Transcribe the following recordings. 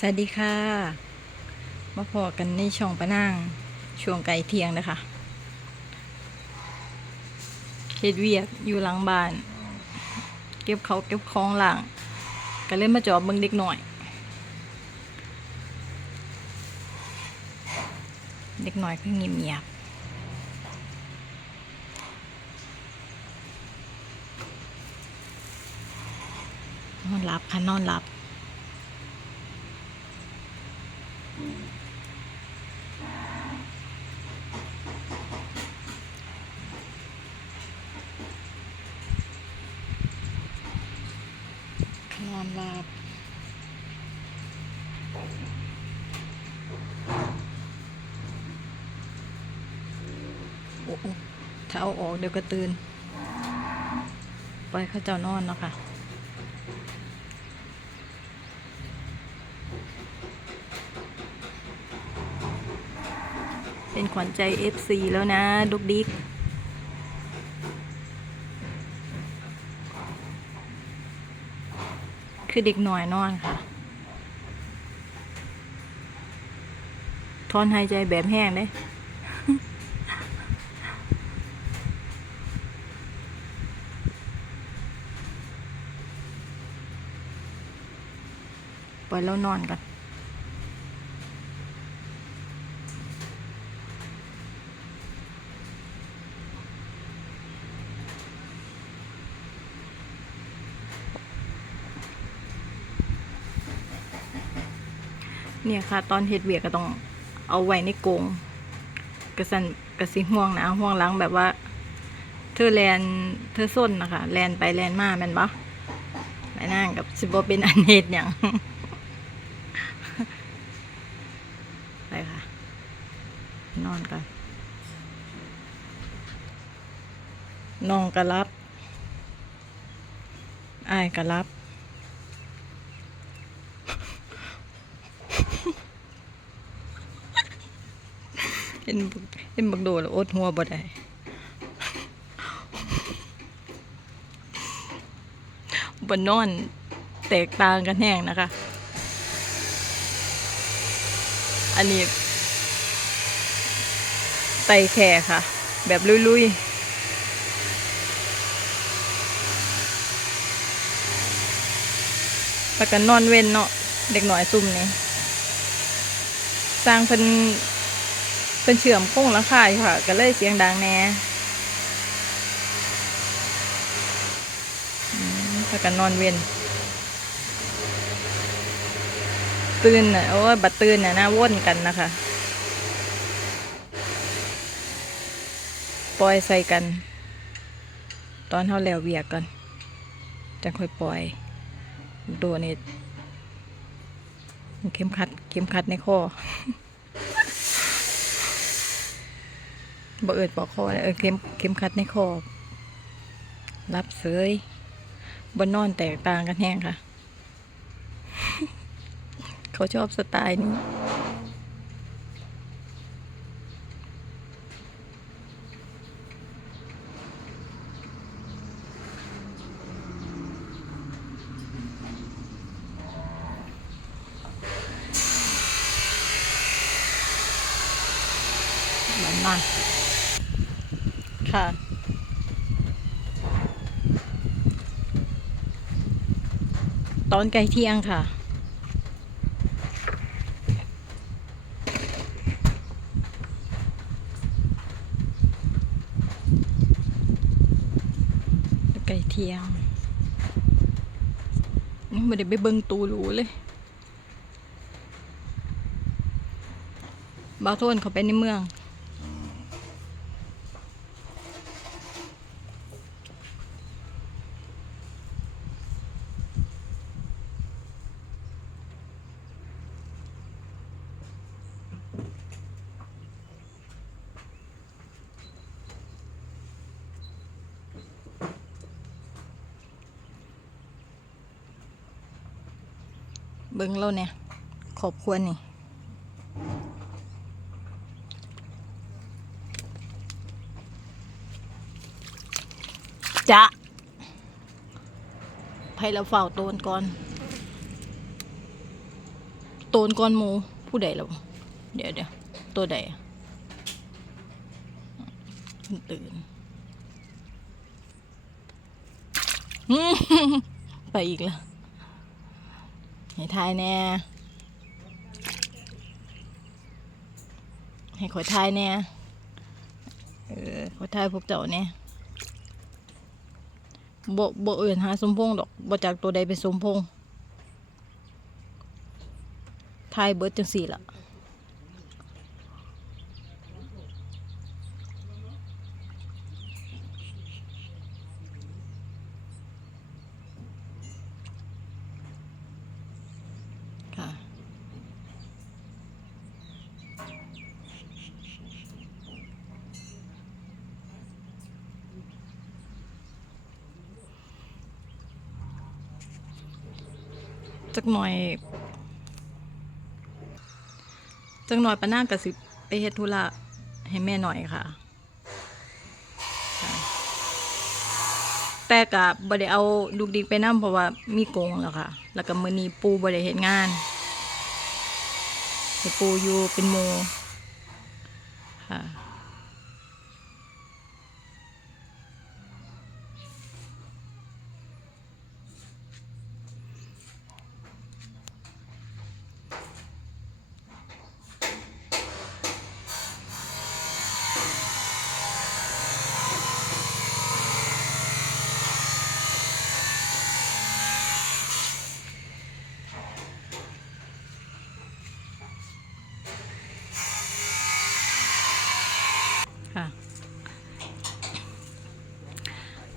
สวัสดีค่ะ มาพอกันในช่องปะนางช่วงไก่เทียงนะคะเฮ็ดเวียกอยู่หลังบ้าน เก็บเขาเก็บของหลังก็เล่นมาจอบเบิ่งเด็กหน่อย เด็กหน่อยก็เงียบเงียบนอนหลับค่ะนอนหลับ ลับโอ้ถ้าเอาออกเดี๋ยวก็ตื่นปล่อยเขาเจ้านอนเนาะค่ะเป็นขวัญใจ FC แล้วนะดุกดิก คือเด็กหน่อยนอนค่ะทอนหายใจแบบแห้งเด้ปล่อยแล้วนอนกัน เนี่ยค่ะ ตอนเฮ็ดเวียกก็ต้องเอาไว้ในกรงกระสันกระสิห่วงนะห่วงหลังแบบว่า เธอแลนเธอส้นนะคะแลนไปแลนมาแม่นปะไปนั่งกับสิบเป็นอันเฮ็ดอย่างไปค่ะ นอนกันน้องก็รับอายก็รับ เห็นบักเห็นบักโดดแล้วอดหัวบ่ได้บนนอนแตกต่างกันแห้งนะคะ อันนี้ไตแข่ค่ะ แบบลุยๆแล้วก็นอนเว้นเนาะเด็กหน่อยซุ่มนี่สร้างเป็น เป็นเชื่อมโค้งหลังคายค่ะ ก็เลยเสียงดังแน่อืมแล้วก็นนอนเว้นตื่นน่ะโอ้บัดตื่นน่ะนะว่นกันนะคะปล่อยใส่กัน ตอนเท่าแล้วเวียกกันจะค่อยปล่อยโดนี่เข้มขัดเข้มขัดในคอ บ่เอิดบอกคอเลยเออเข้มเข้มขัดในคอรับเสยบนนอนแตกต่างกันแห้งค่ะ เขาชอบสไตล์นี้บ้านนอน ค่ะ ตอนไก่เที่ยงค่ะ ไก่เที่ยงไม่ได้ไปเบิ่งตูรู้เลยบาวโทนเขาไปในเมือง เบิ่งเราเนี่ย ขอบควรนี่จะไผเราเฝ้าโตนก่อน โตนก้อนหมูผู้ใดแล้วเดี๋ยวเดี๋ยวตัวใดตื่นไปอีกแล้ว ให้ทายแน่ให้ขอยทายแน่เออขอทายพวกเจ้าแน่บ่บ่เอื่นหาสมพงษ์ดอกบ่จากตัวใดเป็นสมพงษ์ทายเบิดจังสี่ละ จักหน่อย จักหน่อยปะนางกะสิไปเฮ็ดธุระให้แม่หน่อยค่ะ แต่กะบ่ได้เอาลูกดิกไปนํเพราะว่ามีกงแล้วค่ะ แล้วก็มื้อนี้ปูบ่ได้เฮ็ดงานให้ปูอยู่เป็นหมู่ค่ะค่ะ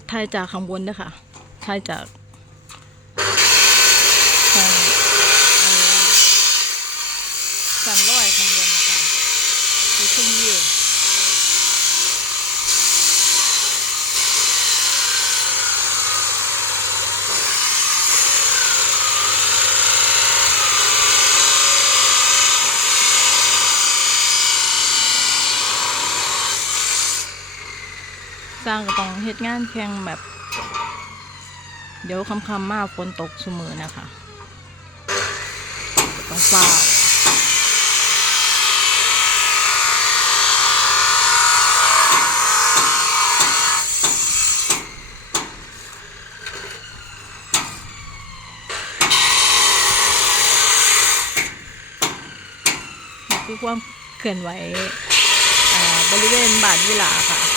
ถ่ายจากข้างบนเด้วยค่ะถ่ายจากสันลอยข้างบนนะคะดูชมวิว ร้างก็ต้องเฮ็ดงานแข่งแบบ เดี๋ยวคำคำๆมาฝนตกชุมือนะคะต้องเฝ้าคือความเคลื่อนไหวบริเวณบ้านวิลาค่ะ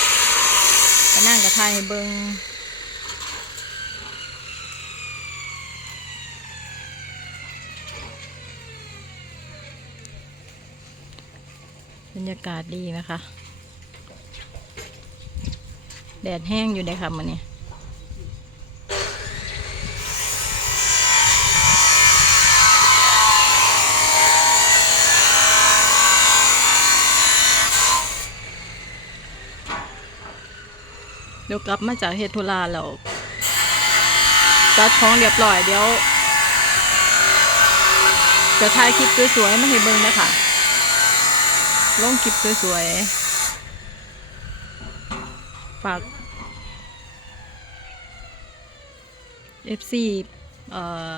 ก็นั่งกระทายให้เบิงบรรยากาศดีนะคะ แดดแห้งอยู่เลยค่ะมันนี้เดี๋ยวกลับมาจากเฮดทุลาแล้วจัดของเรียบร้อยเดี๋ยว จะถ่ายคลิปสวยๆมาให้เบิ่งนะคะลงคลิปสวยๆฝาก FC เอ่อ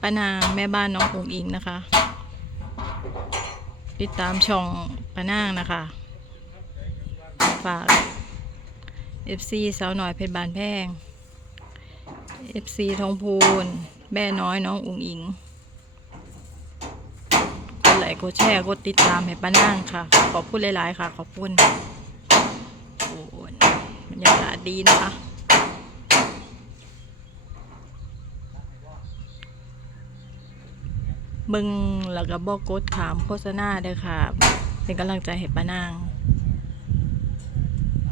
ป้านางแม่บ้านน้ององอิงนะคะ ติดตามช่องป้านางนะคะ ฝาก FC สาวหน่อยเพชรบานแพง FC ทองพูนแม่น้อยน้องอุงอิงกดไลค์กดแชร์กดติดตามให้ป้านั่งค่ะ ขอบคุณหลาย ๆ ค่ะ ขอบคุณโอ้ยบรรยากาศดีนะคะเบึงแล้วก็บอกกดถามโฆษณาเด้อค่ะ เป็นกำลังใจให้ป้านาง